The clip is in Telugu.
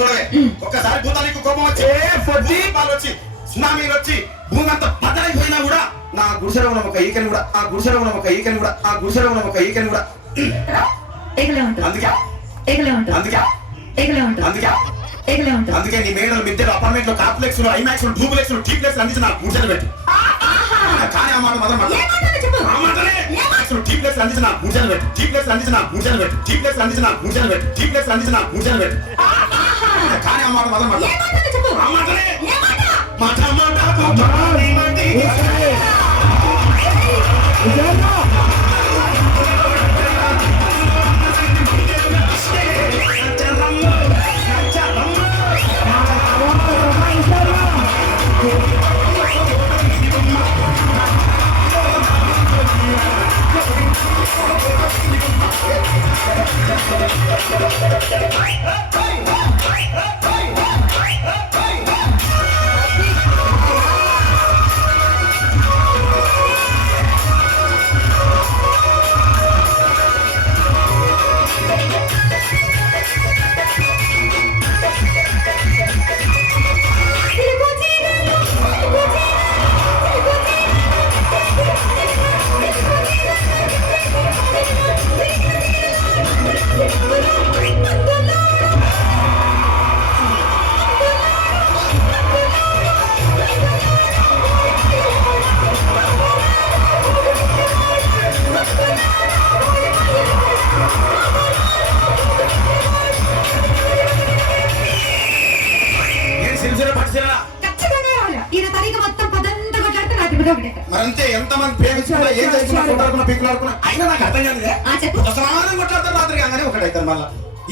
చూడవే ఒక్కసారి భూతానికి కోపం వచ్చి పొద్దులు వచ్చి సునామీలు వచ్చి భూమి అంతా బద్దలైపోయినా కూడా నా గుడిసెలో ఉన్న ఒక ఈకని కూడా అందుకే నీ మేడలు మిద్దెలు అపార్ట్మెంట్లు కాంప్లెక్స్ ఐమాక్స్ డూప్లెక్స్ టీప్లెక్స్ అందించి నా గుడిసెలు పెట్టి కానీ ఆ మాట టీప్లెక్స్ అందించి నా గుడిసెలు పెట్టి కానీ ఆ మాట మరంతే ఎంతమంది ప్రేమించుకున్నా ఏం చేస్తున్నా కొట్లాడుకున్నా పీకులాడుకున్నా అయినా నాకు అర్థం కాదు. కొట్లాడతారు రాత్రి కాగానే ఒకటి అవుతారు మళ్ళీ